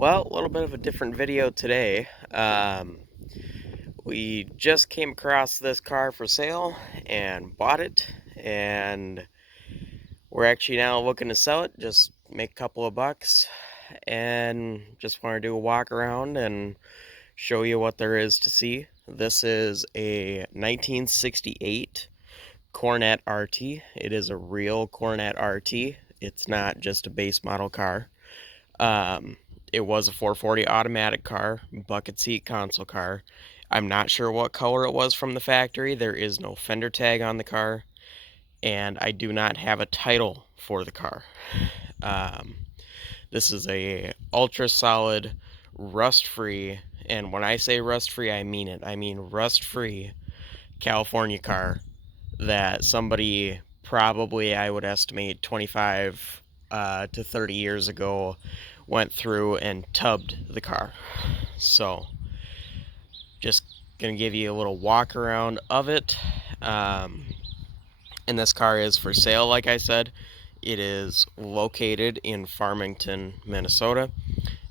Well, a little bit of a different video today. We just came across this car for sale and bought it, and we're actually now looking to sell it, just make a couple of bucks, and just want to do a walk around and show you what there is to see. This is a 1968 Coronet RT. It is a real Coronet RT. It's not just a base model car. Um, it was a 440 automatic car, bucket seat console car. I'm not sure what color it was from the factory. There is no fender tag on the car, and I do not have a title for the car. Um, this is a ultra solid, rust-free, and when I say rust-free, I mean it. I mean rust-free California car that somebody probably, I would estimate, 25 to 30 years ago went through and tubbed the car. So just gonna give you a little walk around of it. um, and this car is for sale. Like I said, it is located in Farmington, Minnesota,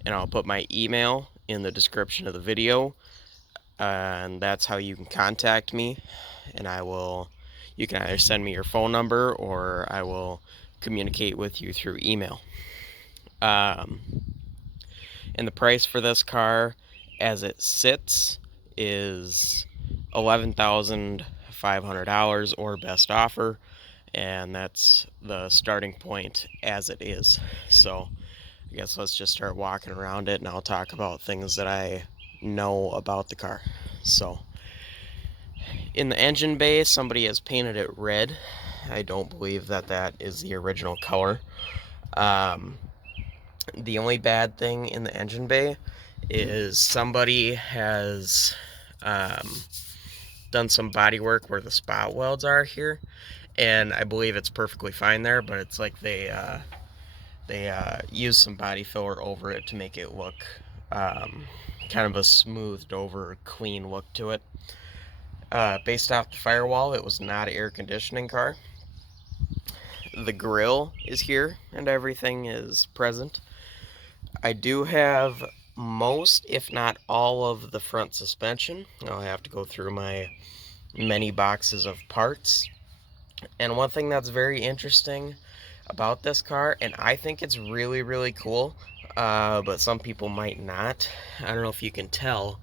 and I'll put my email in the description of the video, and that's how you can contact me. And you can either send me your phone number or I will communicate with you through email. um, and the price for this car as it sits is $11,500 or best offer, and that's the starting point as it is. So I guess let's just start walking around it, and I'll talk about things that I know about the car. So in the engine bay, somebody has painted it red. I don't believe that is the original color. Um, the only bad thing in the engine bay is somebody has um, done some body work where the spot welds are here, and I believe it's perfectly fine there, but it's like they use some body filler over it to make it look kind of a smoothed over, clean look to it. Based off the firewall, it was not an air conditioning car. The grill is here and everything is present. I do have most, if not all, of the front suspension. I'll have to go through my many boxes of parts. And one thing that's very interesting about this car, and I think it's really, really cool, but some people might not. I don't know if you can tell,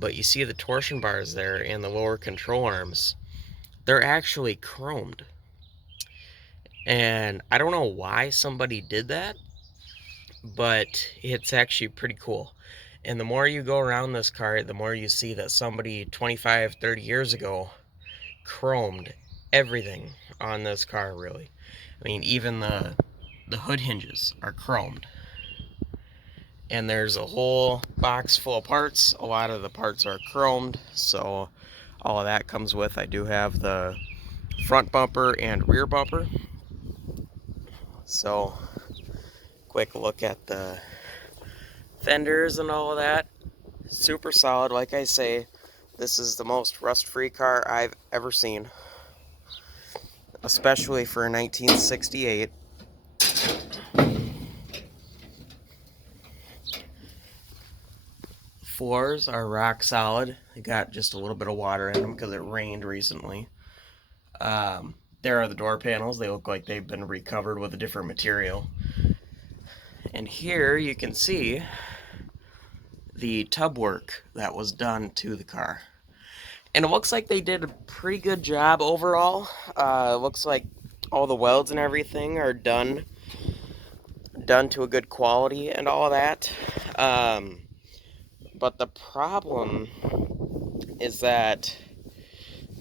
but you see the torsion bars there and the lower control arms. They're actually chromed. And I don't know why somebody did that, but it's actually pretty cool. And the more you go around this car, the more you see that somebody 25, 30 years ago chromed everything on this car, really. I mean, even the hood hinges are chromed. And there's a whole box full of parts. A lot of the parts are chromed, so all of that comes with. I do have the front bumper and rear bumper. So, quick look at the fenders and all of that. Super solid, like I say. This is the most rust-free car I've ever seen, especially for a 1968. Floors are rock solid. They got just a little bit of water in them because it rained recently. There are the door panels. They look like they've been recovered with a different material. And here you can see the tub work that was done to the car. And it looks like they did a pretty good job overall. It looks like all the welds and everything are done to a good quality and all of that. But the problem is that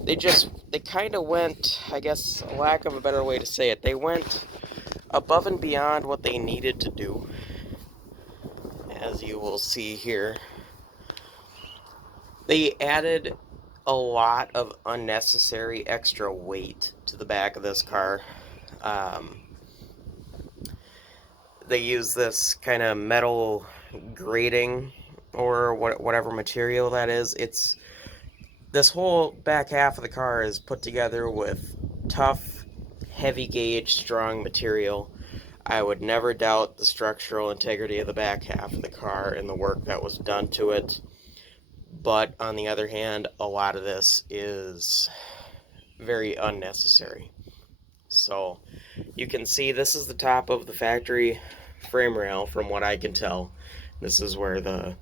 they kind of went, I guess, lack of a better way to say it, they went above and beyond what they needed to do, as you will see here. They added a lot of unnecessary extra weight to the back of this car. They use this kind of metal grating or whatever material that is. This whole back half of the car is put together with tough, heavy gauge, strong material. I would never doubt the structural integrity of the back half of the car and the work that was done to it. But on the other hand, a lot of this is very unnecessary. So you can see this is the top of the factory frame rail from what I can tell. This is where the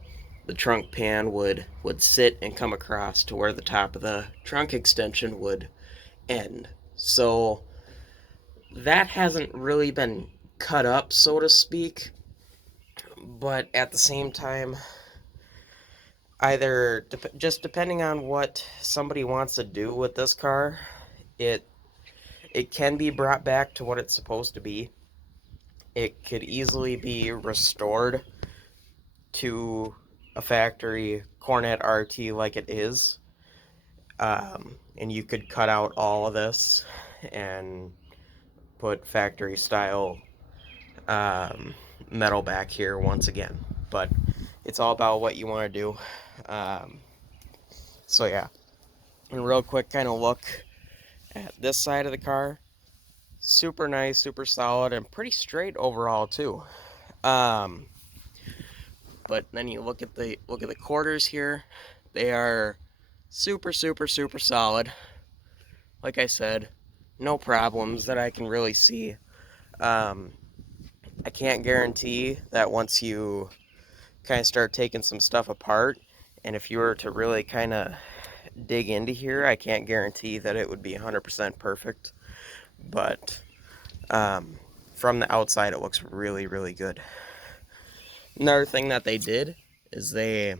trunk pan would sit and come across to where the top of the trunk extension would end. So that hasn't really been cut up, so to speak, but at the same time, either just depending on what somebody wants to do with this car, it can be brought back to what it's supposed to be. It could easily be restored to a factory Coronet RT like it is, and you could cut out all of this and put factory style metal back here once again. But it's all about what you want to do. So yeah, and real quick kind of look at this side of the car. Super nice, super solid, and pretty straight overall too. But then you look at the quarters here. They are super, super, super solid. Like I said, no problems that I can really see. I can't guarantee that once you kind of start taking some stuff apart, and if you were to really kind of dig into here, I can't guarantee that it would be 100% perfect. But from the outside, it looks really, really good. Another thing that they did is they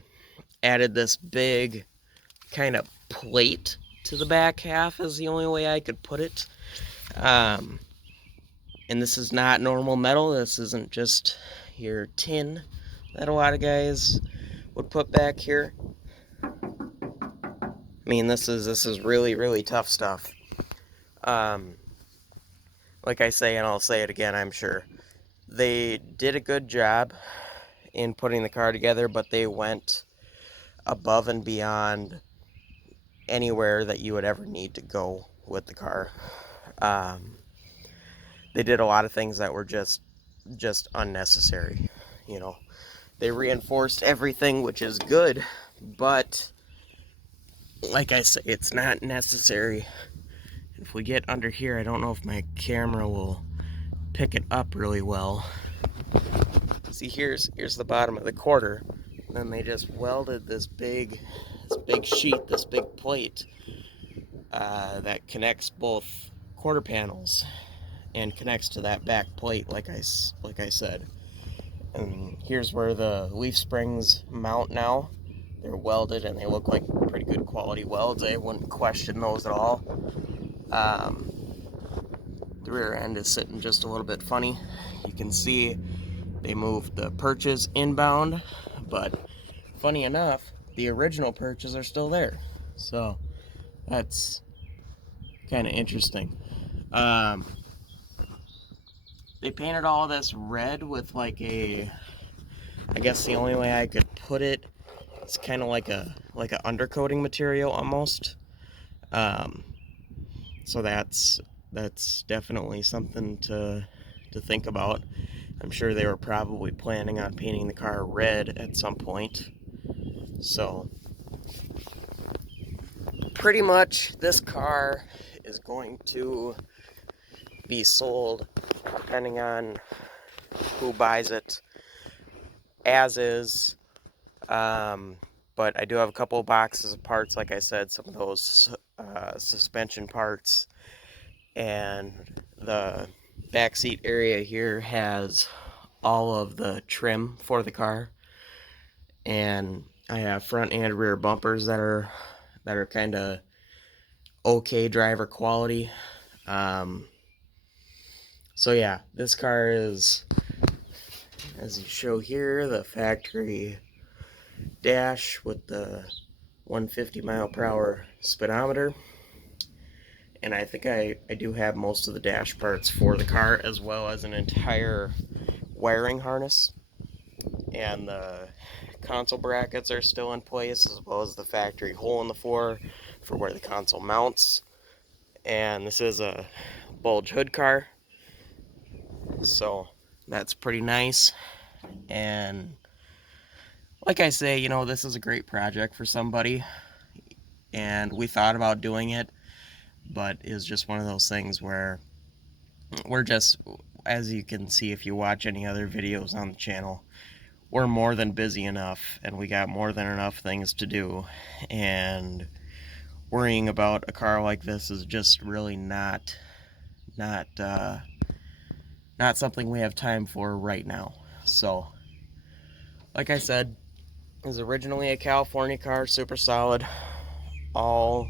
added this big kind of plate to the back half, is the only way I could put it. And this is not normal metal. This isn't just your tin that a lot of guys would put back here. I mean, this is really, really tough stuff. Like I say, and I'll say it again, I'm sure, they did a good job in putting the car together, but they went above and beyond anywhere that you would ever need to go with the car. They did a lot of things that were just unnecessary. You know, they reinforced everything, which is good, but like I say, it's not necessary. If we get under here, I don't know if my camera will pick it up really well. See, here's the bottom of the quarter. And then they just welded this big sheet, this big plate that connects both quarter panels and connects to that back plate, like I said. And here's where the leaf springs mount now. They're welded and they look like pretty good quality welds. I wouldn't question those at all. The rear end is sitting just a little bit funny. You can see they moved the perches inbound, but funny enough, the original perches are still there. So that's kind of interesting. They painted all this red with like I guess the only way I could put it, it's kind of like a undercoating material almost. So that's definitely something to think about. I'm sure they were probably planning on painting the car red at some point. So pretty much this car is going to be sold, depending on who buys it, as is. But I do have a couple of boxes of parts, like I said, some of those suspension parts, and the backseat area here has all of the trim for the car, and I have front and rear bumpers that are kind of okay driver quality. So yeah, this car is, as you show here, the factory dash with the 150 mile per hour speedometer, and I think I do have most of the dash parts for the car, as well as an entire wiring harness, and the console brackets are still in place, as well as the factory hole in the floor for where the console mounts. And this is a bulge hood car, so That's pretty nice. And like I say, you know, this is a great project for somebody, and we thought about doing it, but it was just one of those things where we're just, as you can see if you watch any other videos on the channel, we're more than busy enough, and we got more than enough things to do, and worrying about a car like this is just really not not something we have time for right now. So, like I said, it was originally a California car, super solid, all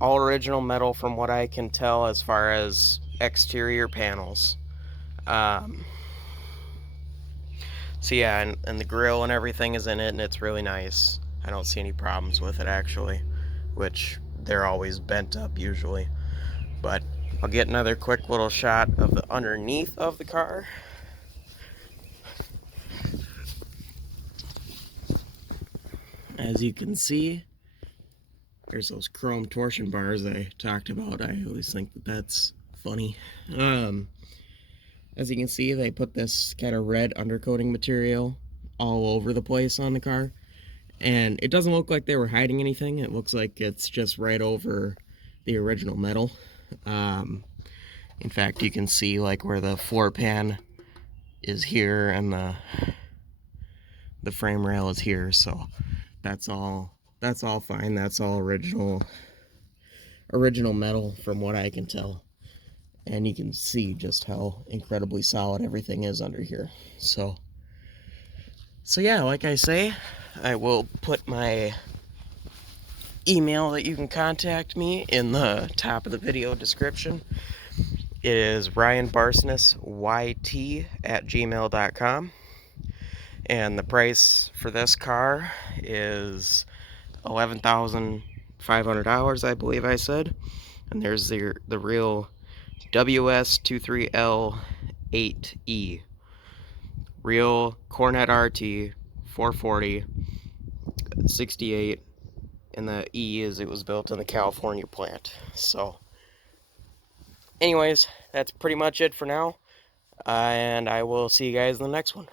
original metal from what I can tell as far as exterior panels. Um, so yeah, and the grill and everything is in it, and it's really nice. I don't see any problems with it actually, which they're always bent up usually. But I'll get another quick little shot of the underneath of the car. As you can see, there's those chrome torsion bars I talked about. I always think that that's funny. As you can see, they put this kind of red undercoating material all over the place on the car. And it doesn't look like they were hiding anything. It looks like it's just right over the original metal. In fact, you can see like where the floor pan is here and the frame rail is here. So that's all fine. That's all original metal from what I can tell. And you can see just how incredibly solid everything is under here. So yeah, like I say, I will put my email that you can contact me in the top of the video description. It is ryanbarsnesyt@gmail.com. And the price for this car is $11,500, I believe I said. And there's the real WS23L8E. Real Coronet RT 440 68, and the E is it was built in the California plant. So anyways, that's pretty much it for now, and I will see you guys in the next one.